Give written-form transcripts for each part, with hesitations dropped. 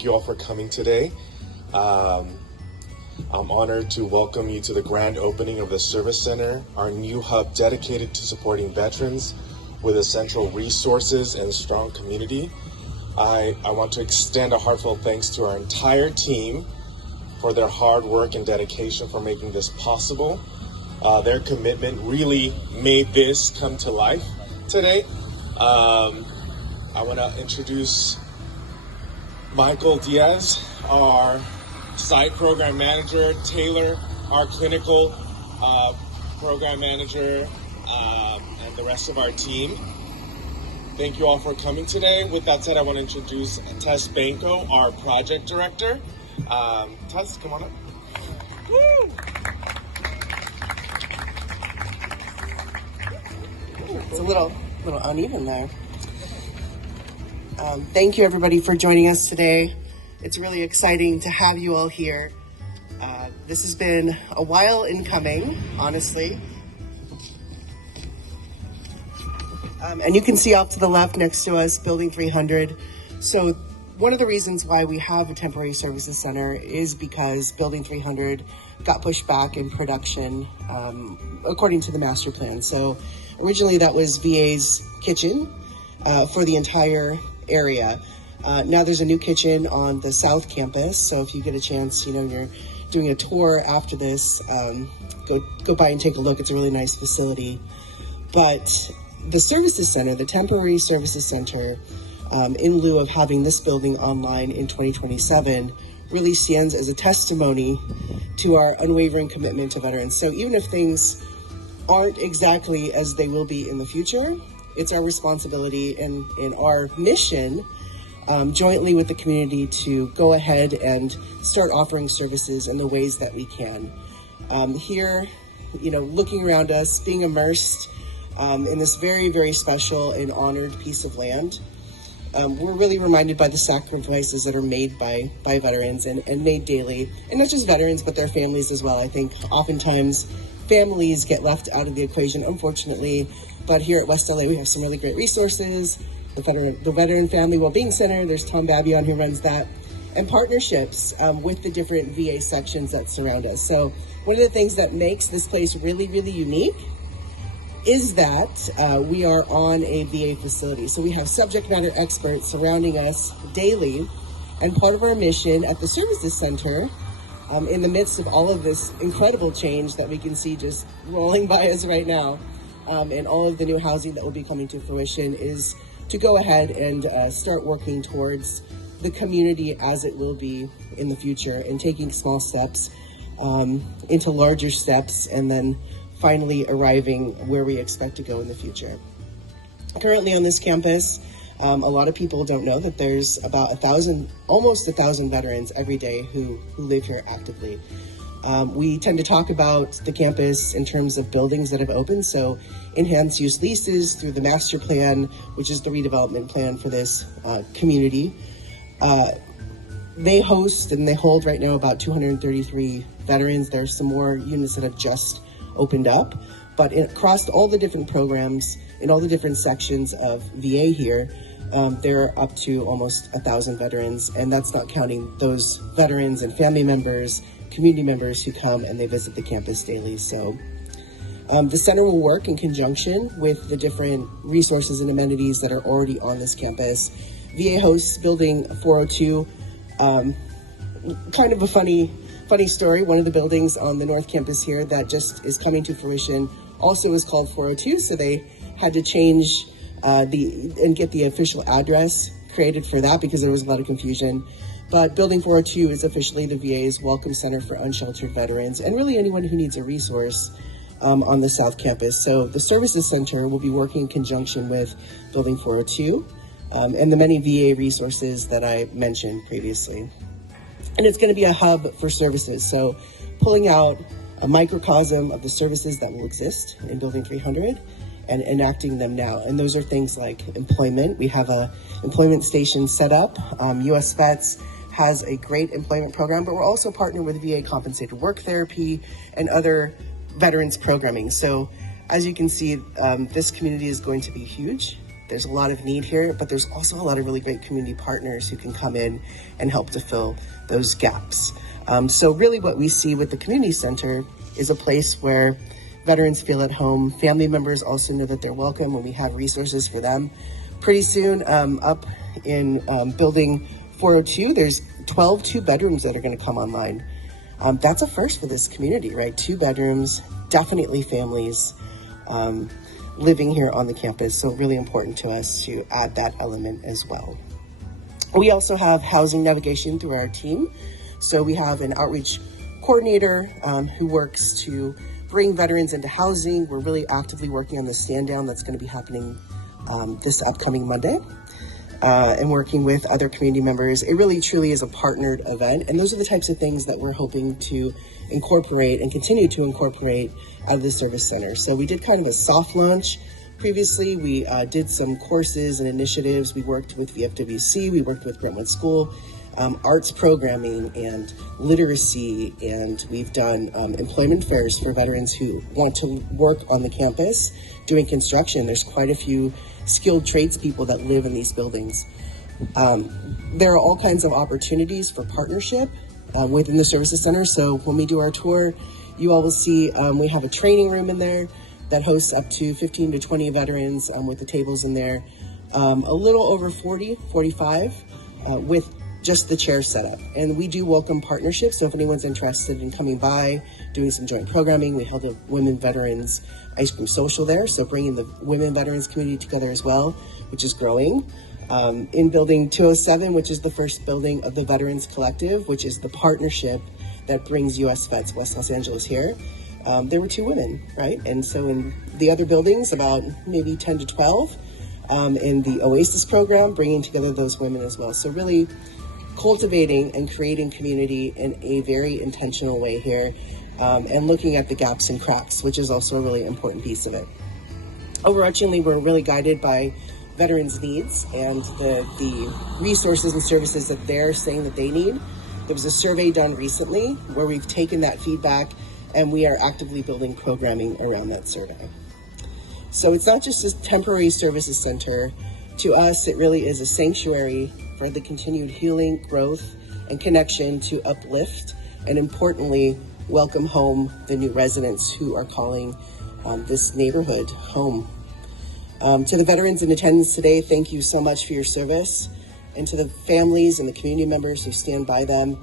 thank you all for coming today. I'm honored to welcome you to the grand opening of the Service Center, our new hub dedicated to supporting veterans with essential resources and strong community. I want to extend a heartfelt thanks to our entire team for their hard work and dedication for making this possible. Their commitment really made this come to life today. I want to introduce Michael Diaz, our site program manager, Taylor, our clinical program manager, and the rest of our team. Thank you all for coming today. With that said, I want to introduce Tess Banco, our project director. Tess, come on up. Woo! It's a little uneven there. Thank you everybody for joining us today. It's really exciting to have you all here. This has been a while in coming, honestly. And you can see off to the left next to us, Building 300. So one of the reasons why we have a temporary services center is because Building 300 got pushed back in production according to the master plan. So originally that was VA's kitchen for the entire area. Now there's a new kitchen on the South Campus. So if you get a chance, you're doing a tour after this, go by and take a look. It's a really nice facility. But the services center, the temporary services center, in lieu of having this building online in 2027, really stands as a testimony to our unwavering commitment to veterans. So even if things aren't exactly as they will be in the future, it's our responsibility and our mission jointly with the community to go ahead and start offering services in the ways that we can. Here, looking around us, being immersed in this very, very special and honored piece of land, we're really reminded by the sacrifices that are made by veterans and made daily. And not just veterans, but their families as well. I think oftentimes families get left out of the equation, unfortunately. But here at West LA, we have some really great resources. The Veteran Family Wellbeing Center, there's Tom Babion who runs that, and partnerships with the different VA sections that surround us. So one of the things that makes this place really, really unique is that we are on a VA facility. So we have subject matter experts surrounding us daily, and part of our mission at the Services Center, in the midst of all of this incredible change that we can see just rolling by us right now, and all of the new housing that will be coming to fruition, is to go ahead and start working towards the community as it will be in the future, and taking small steps into larger steps, and then finally arriving where we expect to go in the future. Currently on this campus, a lot of people don't know that there's about almost 1,000 veterans every day who live here actively. We tend to talk about the campus in terms of buildings that have opened, so enhanced use leases through the master plan, which is the redevelopment plan for this community. They host and they hold right now about 233 veterans. There's some more units that have just opened up, but across all the different programs in all the different sections of VA here, there are up to almost 1,000 veterans, and that's not counting those veterans and family members, community members who come and they visit the campus daily. So the center will work in conjunction with the different resources and amenities that are already on this campus. VA hosts Building 402, kind of a funny story. One of the buildings on the North Campus here that just is coming to fruition also is called 402, so they had to change and get the official address created for that because there was a lot of confusion. But Building 402 is officially the VA's Welcome Center for Unsheltered Veterans, and really anyone who needs a resource on the South Campus. So the Services Center will be working in conjunction with Building 402 and the many VA resources that I mentioned previously. And it's going to be a hub for services, so pulling out a microcosm of the services that will exist in Building 300 and enacting them now. And those are things like employment. We have a employment station set up. US VETS has a great employment program, but we're also partnered with VA Compensated Work Therapy and other veterans programming. So as you can see, this community is going to be huge. There's a lot of need here, but there's also a lot of really great community partners who can come in and help to fill those gaps. So really what we see with the community center is a place where veterans feel at home. Family members also know that they're welcome when we have resources for them. Pretty soon, up in building 402, there's 12 two-bedrooms that are going to come online. That's a first for this community, right? 2 bedrooms, definitely families living here on the campus. So really important to us to add that element as well. We also have housing navigation through our team. So we have an outreach coordinator who works to bring veterans into housing. We're really actively working on the stand down that's going to be happening this upcoming Monday, and working with other community members. It really truly is a partnered event, and those are the types of things that we're hoping to incorporate and continue to incorporate out of the service center. So we did kind of a soft launch previously. We did some courses and initiatives. We worked with VFWC, we worked with Brentwood School, arts programming and literacy, and we've done employment fairs for veterans who want to work on the campus doing construction. There's quite a few skilled tradespeople that live in these buildings. There are all kinds of opportunities for partnership within the services center. So when we do our tour, you all will see we have a training room in there that hosts up to 15 to 20 veterans with the tables in there. A little over 45 with just the chair setup. And we do welcome partnerships. So if anyone's interested in coming by, doing some joint programming, we held a women veterans ice cream social there. So bringing the women veterans community together as well, which is growing. In building 207, which is the first building of the Veterans Collective, which is the partnership that brings US VETS West Los Angeles here. There were 2 women, right? And so in the other buildings, about maybe 10 to 12, in the Oasis program, bringing together those women as well. So really cultivating and creating community in a very intentional way here, and looking at the gaps and cracks, which is also a really important piece of it. Overarchingly, we're really guided by veterans' needs and the resources and services that they're saying that they need. There was a survey done recently where we've taken that feedback and we are actively building programming around that survey. So it's not just a temporary services center. To us, it really is a sanctuary for the continued healing, growth, and connection to uplift and, importantly, welcome home the new residents who are calling this neighborhood home. To the veterans in attendance today, thank you so much for your service. And to the families and the community members who stand by them,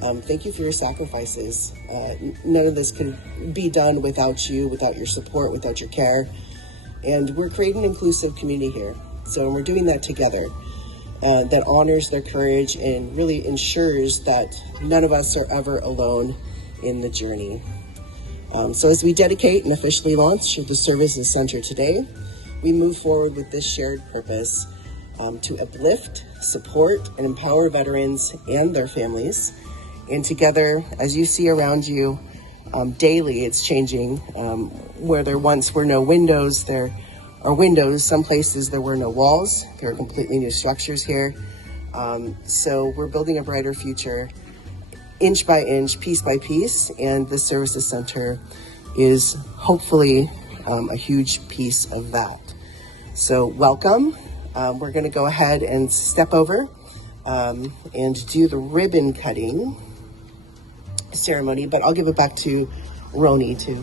thank you for your sacrifices. None of this could be done without you, without your support, without your care. And we're creating an inclusive community here. So we're doing that together. That honors their courage and really ensures that none of us are ever alone in the journey. So as we dedicate and officially launch the Services Center today, we move forward with this shared purpose to uplift, support, and empower veterans and their families. And together, as you see around you, daily it's changing. Where there once were no windows, there are windows. Some places there were no walls. There are completely new structures here. So we're building a brighter future, inch by inch, piece by piece, and the Services Center is hopefully a huge piece of that. So welcome. We're going to go ahead and step over and do the ribbon cutting ceremony, but I'll give it back to Roni to